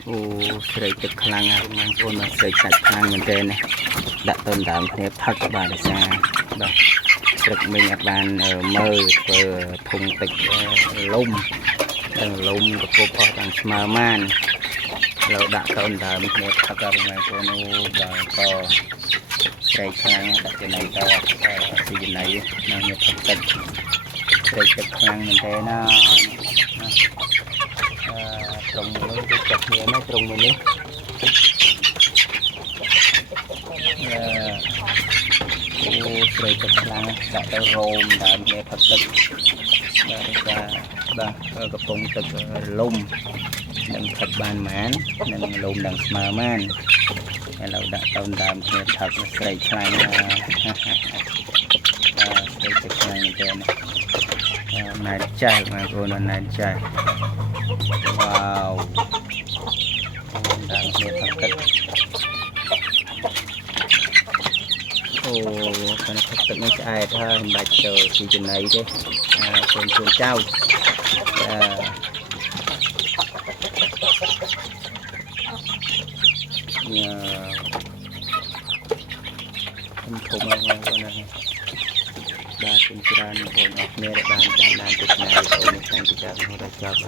អូស្រីទឹកខ្លាំងណាស់បងប្អូនបាទស្រីសាច់ខ្លាំងមែនទែនណាដាក់ទៅដើមគ្នាផឹកបានដោយសារបាទព្រឹកមិញអត់បានមើលធ្វើធុងទឹកលុំទាំងលុំកពុបអស់ទាំងស្មើម៉ានเราដាក់ទៅដើមគ្នាផឹកបងប្អូនអូបាទក៏ស្រីខ្លាំងដាក់ចំណៃទៅពីចំណៃនៅនេះផឹកទឹកស្រីទឹកខ្លាំងមែនទែនណាត្រង់មួយទៅចាក់គ្នាណាត្រង់មួយនេះអូស្រីទឹកខ្លាំងដាក់ទៅរោមដើមគ្នាផឹកទឹកបាទបាទកំពុងទឹករលំនឹងផឹកបានហ្មងនឹងលំនឹងស្មើហ្មងហើយเราដាក់ទៅដើមគ្នាផឹកស្រីខ្លាំងស្រីទឹកខ្លាំងមែនទេណែចាស់បងប្អូនណែចាស់វ៉ាវដើមគ្នាផឹកទឹកអូខាងផឹកទឹកនេះឆ្អែតហើយមិនបាច់ចូលពីចំណីទេជូនចៅធំមកបងប្អូនណាបាទជំរាបបងប្អូនអរគ្នាដែលបានតាមដានទស្សនាវីដេអូនេះខាងពីការរហូតដល់ចប់